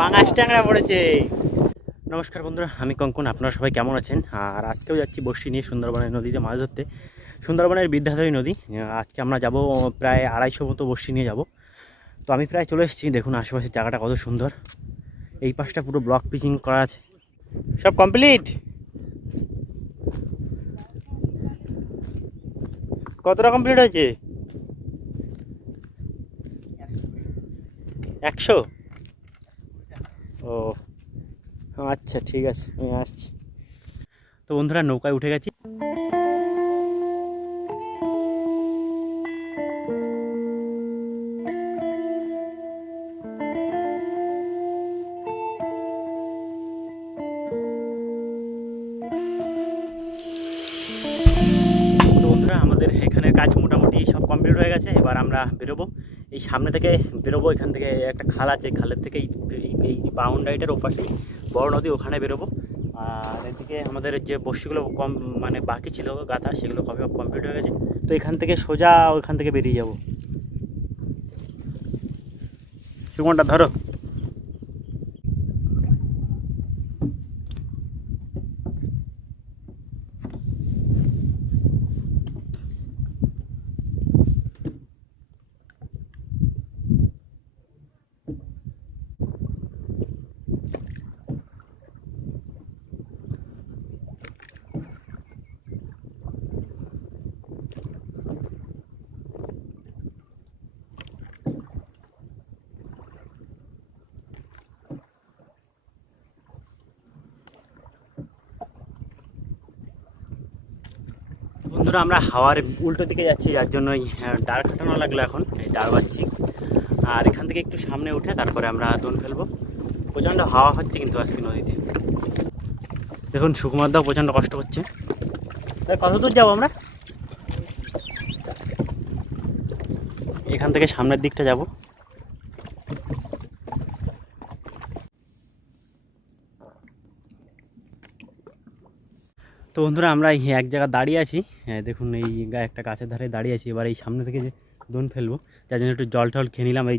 পাঙাশ ট্যাংরা পড়েছে। নমস্কার বন্ধুরা, আমি কঙ্কন। আপনারা সবাই কেমন আছেন? আর আজকেও যাচ্ছি বর্ষি নিয়ে সুন্দরবনের নদীতে মাছ ধরতে। সুন্দরবনের বিদ্যাধরী নদী। আজকে আমরা যাব প্রায় 250 মতো বর্ষি নিয়ে যাব। তো আমি প্রায় চলে এসেছি। দেখুন আশেপাশের জায়গাটা কত সুন্দর। এই পাশটা পুরো ব্লক পিচিং করা আছে। সব কমপ্লিট। কতটা কমপ্লিট হয়েছে? 100। ও আচ্ছা, ঠিক আছে, আমি আসছি। তো বন্ধুরা, নৌকায় উঠে গেছি। তো বন্ধুরা, আমাদের এখানের কাজ মোটামুটি সব কমপ্লিট হয়ে গেছে। এবার আমরা বেরোবো। এই সামনে থেকে বেরোবো। এখান থেকে একটা খাল আছে, খালের থেকে এই বাউন্ডারিটার ওপাশে বড় নদী, ওখানে বেরোবো। আর এদিকে আমাদের যে বর্ষিগুলো মানে বাকি ছিল গাথা, সেগুলো কবে কমপ্লিট হয়ে গেছে। তো এখান থেকে সোজা ওইখান থেকে বেরিয়ে যাব। সুমনটা ধরো। বন্ধুরা, আমরা হাওয়ার উল্টো দিকে যাচ্ছি, যার জন্য ডার খাটানো লাগলো। এখন এই ডার বাচ্ছি। আর এখান থেকে একটু সামনে উঠে তারপরে আমরা দোন ফেলবো। প্রচণ্ড হাওয়া হচ্ছে কিন্তু আজকে নদীতে। দেখুন সুকুমার দাও প্রচণ্ড কষ্ট করছে। কত দূর যাবো আমরা? এখান থেকে সামনের দিকটা যাব। তো বন্ধুরা, আমরা এই এক জায়গায় দাঁড়িয়ে আছি। হ্যাঁ দেখুন, এই একটা গাছের ধারে দাঁড়িয়ে আছি। এবার এই সামনে থেকে যে দোন ফেলবো, যার জন্য একটু জল টল খেয়ে নিলাম। এই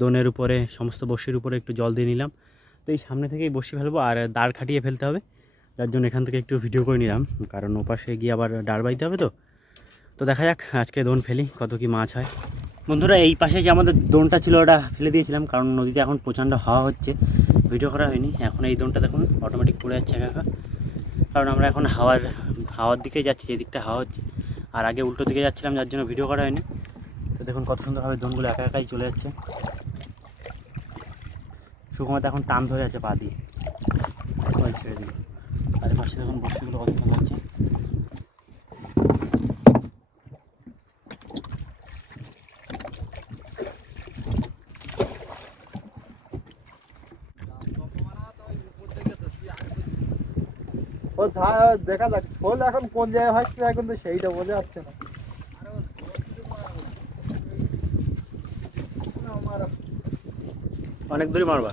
দোনের উপরে, সমস্ত বড়শির উপরে একটু জল দিয়ে নিলাম। তো এই সামনে থেকেই বড়শি ফেলবো, আর দাঁড় খাটিয়ে ফেলতে হবে। যার জন্য এখান থেকে একটু ভিডিও করে নিলাম, কারণ ওপাশে গিয়ে আবার দাঁড় বাইতে হবে। তো দেখা যাক আজকে দোন ফেলি, কত কি মাছ হয়। বন্ধুরা, এই পাশে যে আমাদের দোনটা ছিল ওটা ফেলে দিয়েছিলাম, কারণ নদীতে এখন প্রচণ্ড হাওয়া হচ্ছে, ভিডিও করা হয়নি। এখন এই দোনটা দেখুন অটোমেটিক পড়ে যাচ্ছে একা একা, কারণ আমরা এখন হাওয়ার দিকে যাচ্ছি, যেদিকটা হাওয়া হচ্ছে। আর আগে উল্টো দিকে যাচ্ছিলাম, যার জন্য ভিডিও করা হয়নি। তো দেখুন কত সুন্দরভাবে দোনগুলো একা একাই চলে যাচ্ছে। সুকুমাতে এখন টান ধরে আছে পা দিয়ে, ছেড়ে দিল। আর পাশে দেখুন বর্ষিগুলো কত সুন্দর হচ্ছে। দেখা যাক শোল এখন কোন জায়গায় হচ্ছে, এখন তো সেইটা বোঝা যাচ্ছে না। অনেক দূরে মারবা।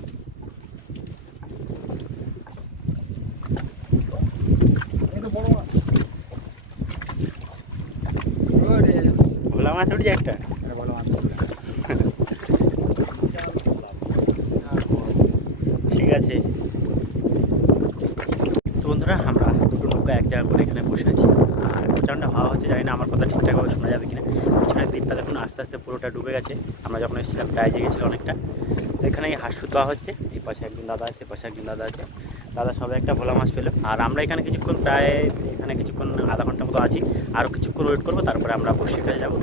ভোলা মাছ উঠছে একটা। ঠিক আছে। তো বন্ধুরা, আমরা দুটো নৌকা এক জায়গা করে এখানে বসে আছি। আর প্রচণ্ড হাওয়া হচ্ছে, জানি না আমার কথা ঠিকঠাকভাবে শোনা যাবে কিনা। পিছনের দ্বীপটা দেখুন আস্তে আস্তে পুরোটা ডুবে গেছে। আমরা যখন এসেছিলাম প্রায় জেগেছিল অনেকটা। তো এখানে এই হাঁস দেওয়া হচ্ছে। এই পাশে একজন দাদা আছে, পাশে একজন দাদা আছে। দাদা সবাই একটা ভোলা মাছ পেলো। আর আমরা এখানে কিছুক্ষণ আধা ঘন্টা মতো আছি। আরও কিছুক্ষণ ওয়েট করবো, তারপরে আমরা বসে কাজে যাবো,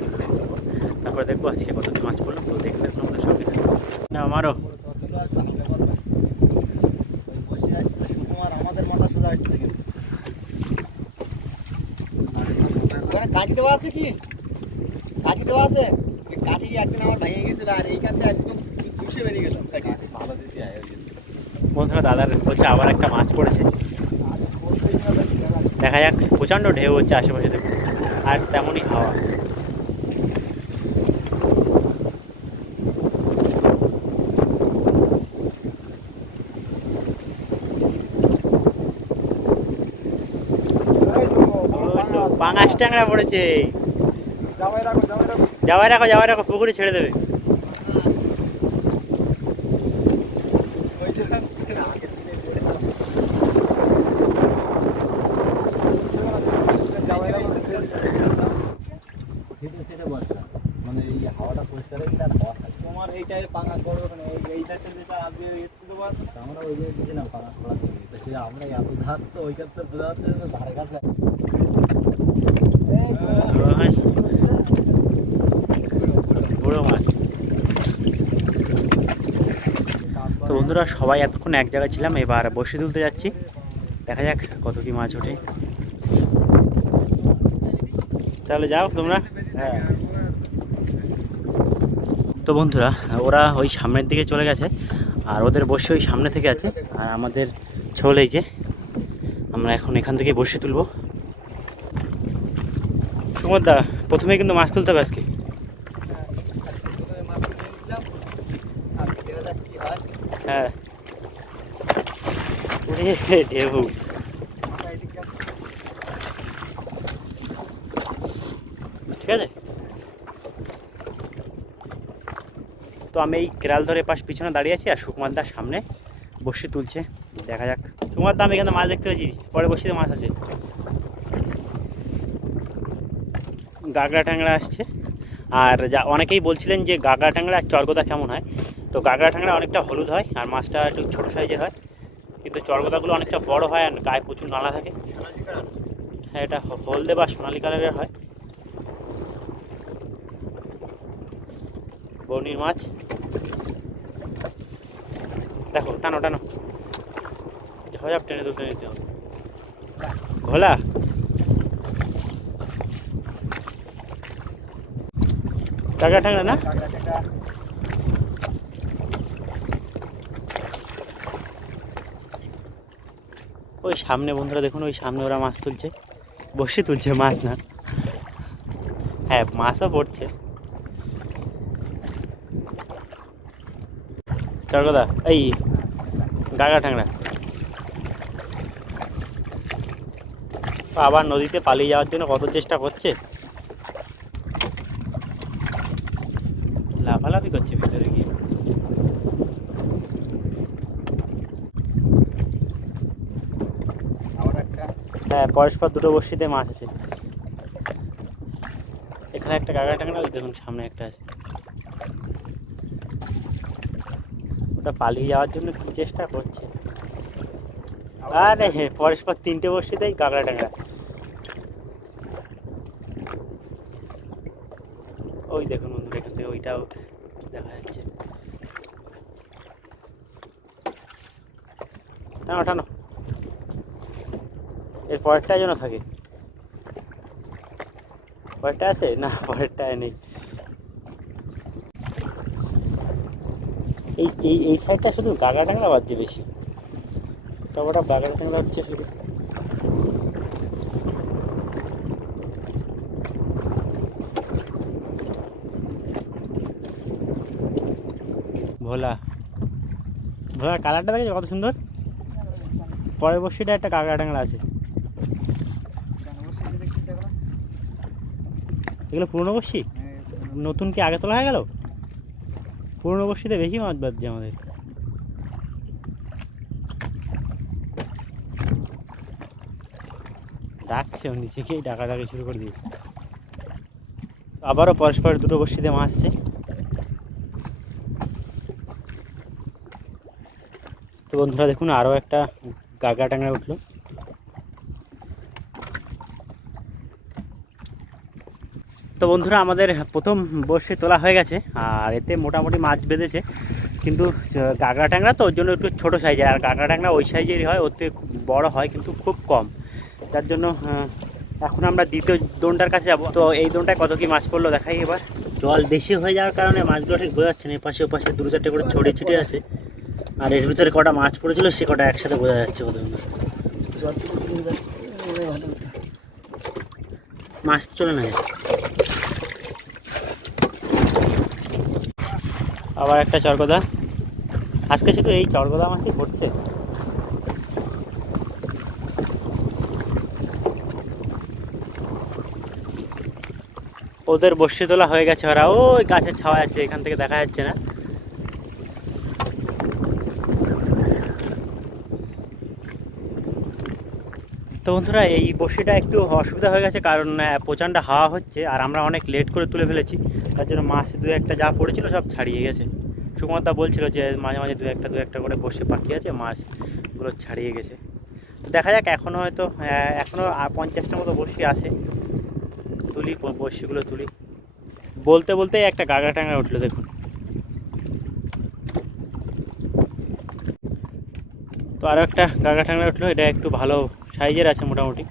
তারপরে দেখবো আজকে কত মাছ পড়লো। তো দেখতে এখন আমাদের সঙ্গে না আমারও আমাদের মাথা সোজা আসছে। কাঠি দেওয়া আছে কি? কাঠি দেওয়া আছে? কাঠি একদিন আমার ভেঙে গেছিল, আর এইখান থেকে একদম চুষে বেরিয়ে গেল। ভালো দিতে বন্ধুরা, দাদার বলছে আবার একটা মাছ পড়েছে। দেখা যাক। প্রচণ্ড ঢেউ হচ্ছে আশেপাশে দেখুন, আর তেমনই হাওয়া। পাঙাশ ট্যাংরা পড়েছে। যাওয়াই রাখো পুকুরে ছেড়ে দেবে। মানে এই হাওয়াটা পরিষ্কার হয়ে গেলে আর হাওয়া থাকে। তোমার এইটাই পাঙা করো ওখানে, এই ধারটা যেটা আগে এসে দেবো আছে, আমরা ওই জায়গায় গেছিলাম পাঙা করা থেকে। সে আমরা এত ধার তো ওইখান থেকে বোঝা যাচ্ছে ধারে কাছে বড় মাছ। তো বন্ধুরা সবাই এতক্ষণ এক জায়গায় ছিলাম, এবার বসে তুলতে যাচ্ছি, দেখা যাক কত কি মাছ ওঠে। তাহলে যাও তোমরা। হ্যাঁ। তো বন্ধুরা ওরা ওই সামনের দিকে চলে গেছে, আর ওদের বসে ওই সামনে থেকে আছে, আর আমাদের ছোল এই যে, আমরা এখন এখান থেকে বসে তুলবো। সুমনদা প্রথমে কিন্তু মাছ তুলতে হবে আজকে। হ্যাঁ ঢেউ। ঠিক আছে, তো আমি এই কেরাল ধরে পাশ পিছনে দাঁড়িয়ে আছি, আর সুকুমারদার সামনে বসে তুলছে, দেখা যাক। সুকুমারদা আমি এখানে মাছ দেখতে পাচ্ছি, পরে বসিতে মাছ আছে, গাগরা ট্যাংরা আসছে। আর যা অনেকেই বলছিলেন যে গাগরা ট্যাংরা আর চরগোদা কেমন হয়, তো গাগরা ট্যাংরা অনেকটা হলুদ হয় আর মাছটা একটু ছোটো সাইজের হয়, কিন্তু চরগোদাগুলো অনেকটা বড় হয় আর গায়ে প্রচুর নালা থাকে। হ্যাঁ, এটা হলদে বা সোনালি কালারের হয়। বৌনির মাছ দেখো, টানো টানো, ঝপ টেনে তুলতে নিতে হবে। ভোলা গাগরা ট্যাংরা না, ওই সামনে বন্ধুরা দেখুন, ওই সামনে ওরা মাছ তুলছে, বসে তুলছে মাছ না, হ্যাঁ মাছও পড়ছে। চরগোদা এই গাগরা ট্যাংরা আবার নদীতে পালিয়ে যাওয়ার জন্য কত চেষ্টা করছে, লাফালাফি করছে ভিতরে গিয়ে। হ্যাঁ পরস্পর দুটো বড়শিতে মাছ আছে, এখানে একটা গাগরা ট্যাংরা, ওই দেখুন সামনে একটা আছে, ওটা পালিয়ে যাওয়ার জন্য কি চেষ্টা করছে। আরে হ্যাঁ, পরস্পর তিনটে বড়শিতেই গাগরা ট্যাংরা। ওই দেখুন বন্ধু, এখান থেকে ওইটাও দেখা যাচ্ছে। টানো টানো, এর পরেরটা যেন থাকে। পরেরটা আছে না, পরেরটায় নেই। এই এই এই সাইডটা শুধু গাগরা ট্যাংরা বাজছে বেশি, তবটা গাগরা ট্যাংরা হচ্ছে শুধু। ভোলা ভোলার কালারটা দেখেছো কত সুন্দর, পরের বর্ষিটা একটা গাগরা ট্যাংরা আছে। এগুলো পুরনো বর্ষি, নতুন কি আগে তোলা হয়ে গেল? পুরনো বর্ষিতে বেশি মাছ বাজছে আমাদের। ডাকছে, ও নিচে গিয়ে ডাকাডাকি শুরু করে দিয়েছে। আবারও পরস্পর দুটো বর্ষিতে মাছ আছে। তো বন্ধুরা দেখুন, আরও একটা গাগরা ট্যাংরা উঠলো। তো বন্ধুরা আমাদের প্রথম বর্ষে তোলা হয়ে গেছে, আর এতে মোটামুটি মাছ বেঁধেছে, কিন্তু গাগরা ট্যাংরা তো ওর জন্য একটু ছোটো সাইজের, আর গাগরা ট্যাংরা ওই সাইজেরই হয়, ওতে বড় হয় কিন্তু খুব কম, যার জন্য এখন আমরা দ্বিতীয় দোনটার কাছে যাব। তো এই দোনটায় কত কি মাছ পড়লো দেখাই এবার। জল বেশি হয়ে যাওয়ার কারণে মাছগুলো ঠিক বোঝা যাচ্ছে না, এপাশে ওপাশে দুটো চারটে করে ছড়িয়ে ছিটিয়ে আছে, আর এর ভিতরে কটা মাছ পড়েছিল সে কটা একসাথে বোঝা যাচ্ছে কত সুন্দর। মাছ তো চলে না, আবার একটা চরগোদা। আজকে শুধু এই চরগোদা মাছই পড়ছে। ওদের বসে তোলা হয়ে গেছে, ওরা ওই গাছের ছাওয়া আছে, এখান থেকে দেখা যাচ্ছে না। তো বন্ধুরা এই বড়শিটা একটু অসুবিধা হয়ে গেছে, কারণ প্রচণ্ড হাওয়া হচ্ছে আর আমরা অনেক লেট করে তুলে ফেলেছি, তার জন্য মাছ দু একটা যা পড়েছিল সব ছাড়িয়ে গেছে। সুকুমারদা বলছিল যে মাঝে মাঝে দু একটা করে বসে পাখি আছে, মাছগুলো ছাড়িয়ে গেছে। তো দেখা যাক, এখনও হয়তো এখনও 50টার মতো বড়শি আছে, তুলি বড়শিগুলো তুলি। বলতে বলতেই একটা গাগা টাঙা উঠলো দেখুন। তো আরও একটা গাগা টাঙা উঠলো, এটা একটু ভালো সাইজের আছে মোটামুটি।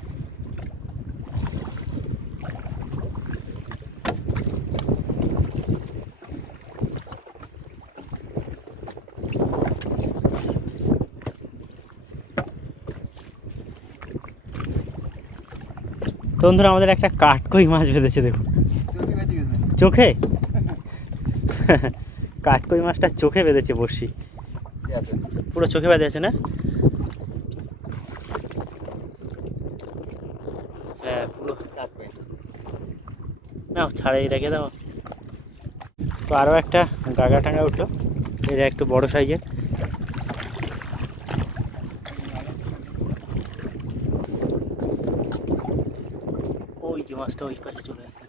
তো বন্ধুরা আমাদের একটা কাঠকই মাছ বেঁধেছে দেখুন চোখে। কাঠকই মাছটা চোখে বেঁধেছে বড়শি, পুরো চোখে বেঁধেছে না? হ্যাঁ পুরো না, ছাড়াই রেখে দাও। তো আরও একটা গাগা টাঙা উঠলো, এটা একটু বড় সাইজের। ওই যে মাছটা ওই পাশে চলে আসে।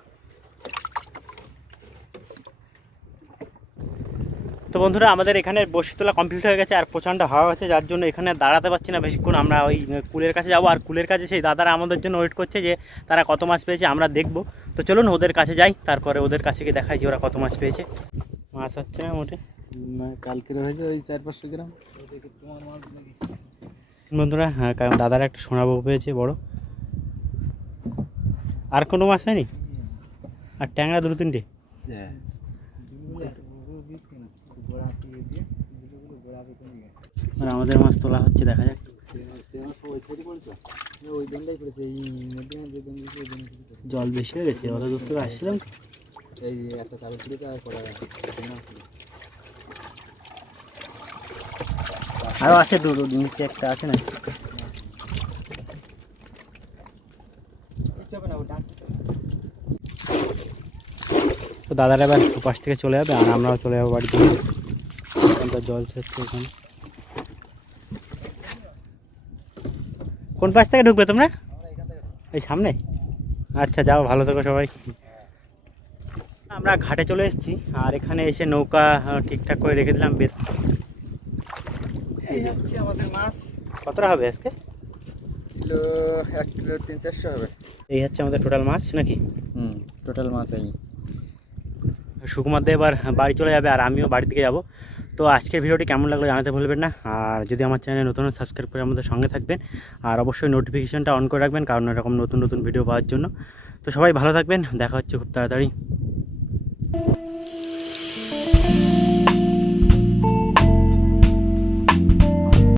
তো বন্ধুরা আমাদের এখানে বসে তোলা কমপ্লিট হয়ে গেছে, আর প্রচণ্ড হাওয়া হচ্ছে, যার জন্য এখানে দাঁড়াতে পারছি না বেশিক্ষণ। আমরা ওই কুলের কাছে যাবো, আর কুলের কাছে সেই দাদারা আমাদের জন্য ওয়েট করছে যে তারা কত মাছ পেয়েছে আমরা দেখব। তো চলুন ওদের কাছে যাই, তারপরে ওদের কাছে গিয়ে দেখাই যে ওরা কত মাছ পেয়েছে। মাছ হচ্ছে না মোটে, কালকের হয়েছে ওই 400-500 গ্রাম। বন্ধুরা হ্যাঁ, কারণ দাদারা একটা সোনাবু পেয়েছে বড়। আর কোনো মাছ হয়নি? আর ট্যাংরা 2-3টে। আর আমাদের মাছ তোলা হচ্ছে, দেখা যাক। জল বেশি হয়ে গেছে, অত দূর থেকে আসছিলাম। এই একটা চালু ছিল আর পড়া আরও আছে নিচে একটা আছে না। তো দাদারা এবার পাশ থেকে চলে যাবে, আর আমরাও চলে যাবো বাড়িতে। জল ছাড়ছে ওখানে। কোন পাশ থেকে ঢুকবে তোমরা? এই সামনে? আচ্ছা যাও, ভালো থেকো সবাই। আমরা ঘাটে চলে এসেছি, আর এখানে এসে নৌকা ঠিকঠাক করে রেখে দিলাম। এই হচ্ছে আমাদের মাছ। কতটা হবে আজকে? কিলো 1 কিলো 300-400 হবে। এই হচ্ছে আমাদের টোটাল মাছ নাকি? টোটাল মাছ এই। সুকুমার দা এবার বাড়ি চলে যাবে, আর আমিও বাড়ি থেকে যাব। তো আজকের ভিডিওটি কেমন লাগলো জানাতে ভুলবেন না, আর যদি আমার চ্যানেলে নতুন সাবস্ক্রাইব করে আমাদের সঙ্গে থাকবেন, আর অবশ্যই নোটিফিকেশনটা অন করে রাখবেন, কারণ এরকম নতুন নতুন ভিডিও পাওয়ার জন্য। তো সবাই ভালো থাকবেন, দেখা হচ্ছে খুব তাড়াতাড়ি।